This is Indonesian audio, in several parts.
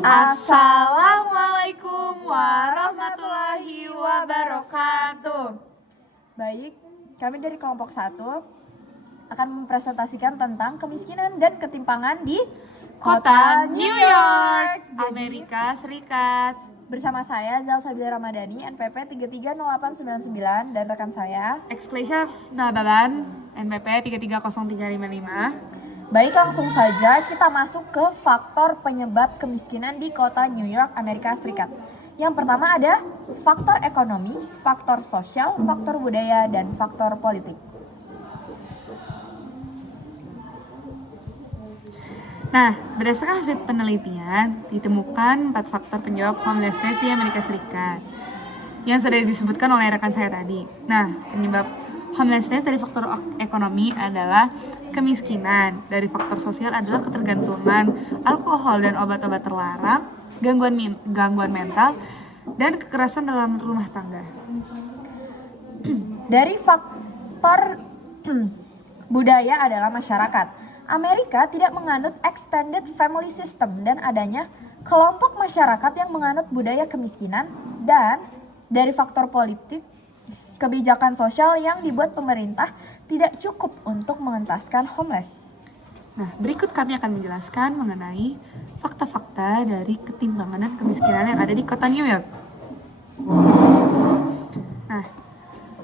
Assalamualaikum warahmatullahi wabarakatuh. Baik, kami dari kelompok 1 akan mempresentasikan tentang kemiskinan dan ketimpangan di Kota New York, Amerika Serikat. Bersama saya Zal Sabila Ramadhani, NPP 330899 dan rekan saya Exclasia Nababan, NPP 330355. Baik, langsung saja kita masuk ke faktor penyebab kemiskinan di kota New York, Amerika Serikat. Yang pertama ada faktor ekonomi, faktor sosial, faktor budaya, dan faktor politik. Nah, berdasarkan hasil penelitian, ditemukan 4 faktor penyebab homelessness di Amerika Serikat yang sudah disebutkan oleh rekan saya tadi. Nah, penyebab homelessness dari faktor ekonomi adalah kemiskinan, dari faktor sosial adalah ketergantungan alkohol dan obat-obat terlarang, gangguan mental, dan kekerasan dalam rumah tangga. Dari faktor budaya adalah masyarakat. Amerika tidak menganut extended family system dan adanya kelompok masyarakat yang menganut budaya kemiskinan. Dan dari faktor politik, kebijakan sosial yang dibuat pemerintah tidak cukup untuk mengentaskan homeless. Nah, berikut kami akan menjelaskan mengenai fakta-fakta dari ketimpangan dan kemiskinan yang ada di kota New York. Nah,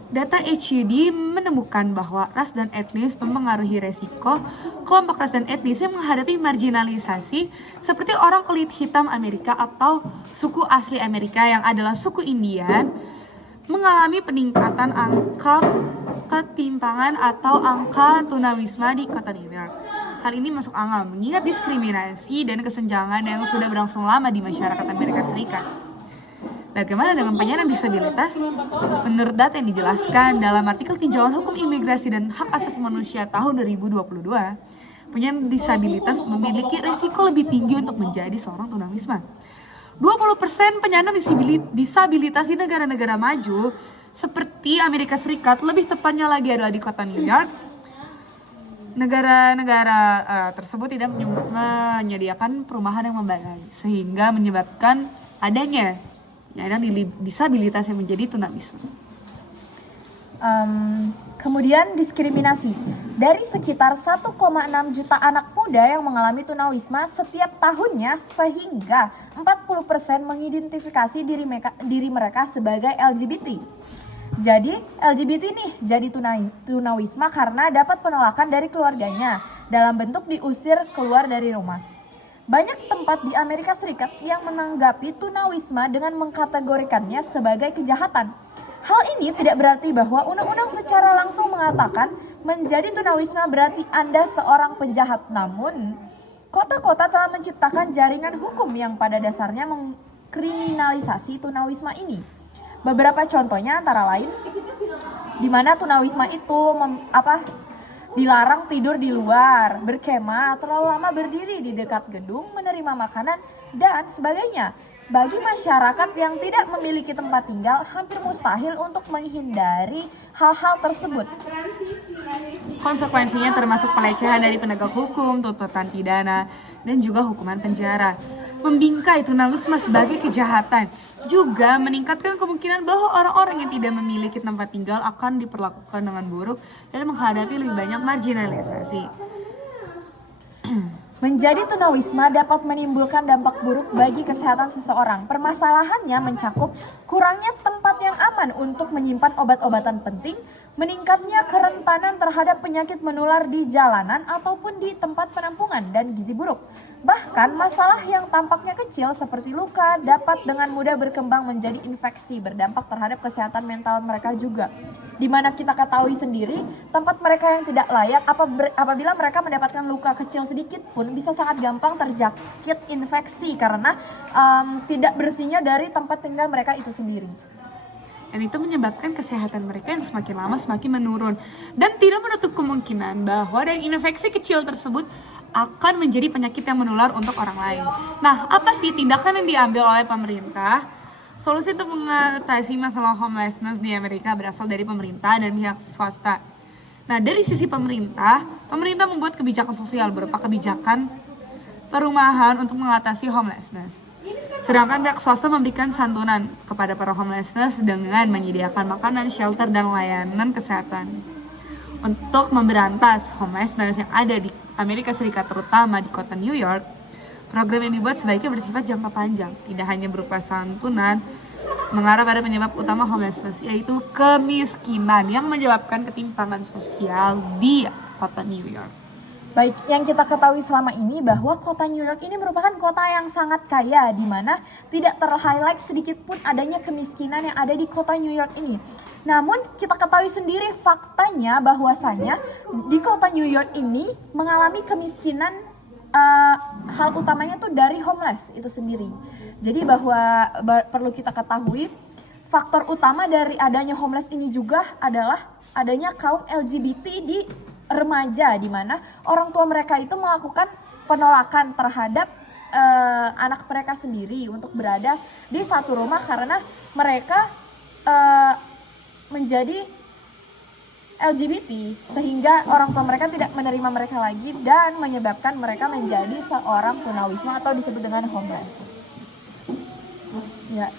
data HUD menemukan bahwa ras dan etnis mempengaruhi resiko kelompok ras dan etnis yang menghadapi marginalisasi seperti orang kulit hitam Amerika atau suku asli Amerika yang adalah suku Indian mengalami peningkatan angka ketimpangan atau angka tunawisma di kota New York. Hal ini masuk akal mengingat diskriminasi dan kesenjangan yang sudah berlangsung lama di masyarakat Amerika Serikat. Bagaimana dengan penyandang disabilitas? Menurut data yang dijelaskan dalam artikel tinjauan hukum imigrasi dan hak asasi manusia tahun 2022, penyandang disabilitas memiliki risiko lebih tinggi untuk menjadi seorang tunawisma. 20% penyandang disabilitas di negara-negara maju seperti Amerika Serikat, lebih tepatnya lagi adalah di kota New York. Negara-negara tersebut tidak menyediakan perumahan yang memadai sehingga menyebabkan adanya penyandang disabilitas yang menjadi tunawisma. Kemudian diskriminasi. Dari sekitar 1,6 juta anak muda yang mengalami tunawisma setiap tahunnya, sehingga 40% mengidentifikasi diri mereka sebagai LGBT. Jadi LGBT nih jadi tunawisma karena dapat penolakan dari keluarganya dalam bentuk diusir keluar dari rumah. Banyak tempat di Amerika Serikat yang menanggapi tunawisma dengan mengkategorikannya sebagai kejahatan. Hal ini tidak berarti bahwa undang-undang secara langsung mengatakan menjadi tunawisma berarti Anda seorang penjahat. Namun, kota-kota telah menciptakan jaringan hukum yang pada dasarnya mengkriminalisasi tunawisma ini. Beberapa contohnya antara lain di mana tunawisma itu dilarang tidur di luar, berkemah, terlalu lama berdiri di dekat gedung, menerima makanan, dan sebagainya. Bagi masyarakat yang tidak memiliki tempat tinggal, hampir mustahil untuk menghindari hal-hal tersebut. Konsekuensinya termasuk pelecehan dari penegak hukum, tuntutan pidana, dan juga hukuman penjara. Membingkai tunawisma sebagai kejahatan juga meningkatkan kemungkinan bahwa orang-orang yang tidak memiliki tempat tinggal akan diperlakukan dengan buruk dan menghadapi lebih banyak marginalisasi. Menjadi tunawisma dapat menimbulkan dampak buruk bagi kesehatan seseorang. Permasalahannya mencakup kurangnya tempat yang aman untuk menyimpan obat-obatan penting, meningkatnya kerentanan terhadap penyakit menular di jalanan ataupun di tempat penampungan, dan gizi buruk. Bahkan masalah yang tampaknya kecil seperti luka dapat dengan mudah berkembang menjadi infeksi, berdampak terhadap kesehatan mental mereka juga. Di mana kita ketahui sendiri, tempat mereka yang tidak layak apabila mereka mendapatkan luka kecil sedikit pun bisa sangat gampang terjangkit infeksi karena tidak bersihnya dari tempat tinggal mereka itu sendiri. Dan itu menyebabkan kesehatan mereka yang semakin lama semakin menurun. Dan tidak menutup kemungkinan bahwa dari infeksi kecil tersebut akan menjadi penyakit yang menular untuk orang lain. Nah, apa sih tindakan yang diambil oleh pemerintah? Solusi untuk mengatasi masalah homelessness di Amerika berasal dari pemerintah dan pihak swasta. Nah, dari sisi pemerintah membuat kebijakan sosial berupa kebijakan perumahan untuk mengatasi homelessness. Sedangkan pihak swasta memberikan santunan kepada para homelessness dengan menyediakan makanan, shelter, dan layanan kesehatan. Untuk memberantas homelessness yang ada di Amerika Serikat, terutama di kota New York, program yang dibuat sebaiknya bersifat jangka panjang, tidak hanya berupa santunan, mengarah pada penyebab utama homelessness, yaitu kemiskinan yang menyebabkan ketimpangan sosial di kota New York. Baik, yang kita ketahui selama ini bahwa kota New York ini merupakan kota yang sangat kaya, di mana tidak ter-highlight sedikit pun adanya kemiskinan yang ada di kota New York ini. Namun kita ketahui sendiri faktanya bahwasannya di kota New York ini mengalami kemiskinan, hal utamanya tuh dari homeless itu sendiri. Jadi bahwa perlu kita ketahui faktor utama dari adanya homeless ini juga adalah adanya kaum LGBT di remaja, di mana orang tua mereka itu melakukan penolakan terhadap anak mereka sendiri untuk berada di satu rumah karena mereka menjadi LGBT, sehingga orang tua mereka tidak menerima mereka lagi dan menyebabkan mereka menjadi seorang tunawisma atau disebut dengan homeless. Ya.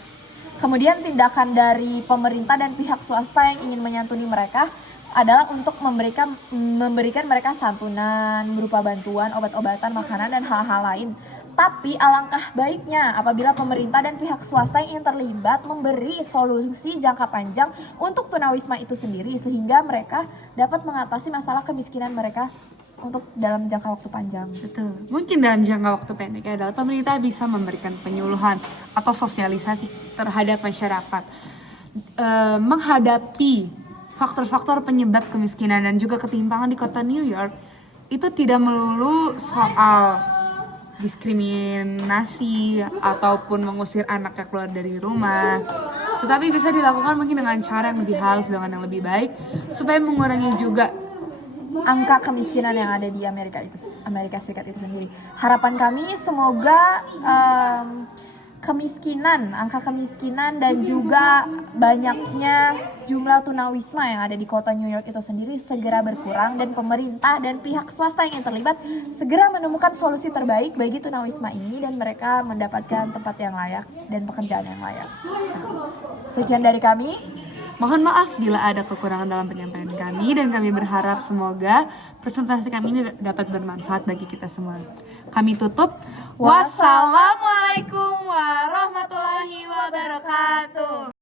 Kemudian tindakan dari pemerintah dan pihak swasta yang ingin menyantuni mereka adalah untuk memberikan mereka santunan berupa bantuan, obat-obatan, makanan, dan hal-hal lain. Tapi alangkah baiknya apabila pemerintah dan pihak swasta yang terlibat memberi solusi jangka panjang untuk tunawisma itu sendiri, sehingga mereka dapat mengatasi masalah kemiskinan mereka untuk dalam jangka waktu panjang. Betul. Mungkin dalam jangka waktu pendek adalah pemerintah bisa memberikan penyuluhan atau sosialisasi terhadap masyarakat menghadapi faktor-faktor penyebab kemiskinan dan juga ketimpangan di kota New York. Itu tidak melulu soal diskriminasi ataupun mengusir anaknya keluar dari rumah, tetapi bisa dilakukan mungkin dengan cara yang lebih halus, dengan yang lebih baik, supaya mengurangi juga angka kemiskinan yang ada di Amerika Serikat itu sendiri. Harapan kami semoga angka kemiskinan dan juga banyaknya jumlah tunawisma yang ada di kota New York itu sendiri segera berkurang, dan pemerintah dan pihak swasta yang terlibat segera menemukan solusi terbaik bagi tunawisma ini dan mereka mendapatkan tempat yang layak dan pekerjaan yang layak. Sekian dari kami. mohon maaf bila ada kekurangan dalam penyampaian kami, dan kami berharap semoga presentasi kami ini dapat bermanfaat bagi kita semua. Kami tutup. Wassalamualaikum warahmatullahi wabarakatuh.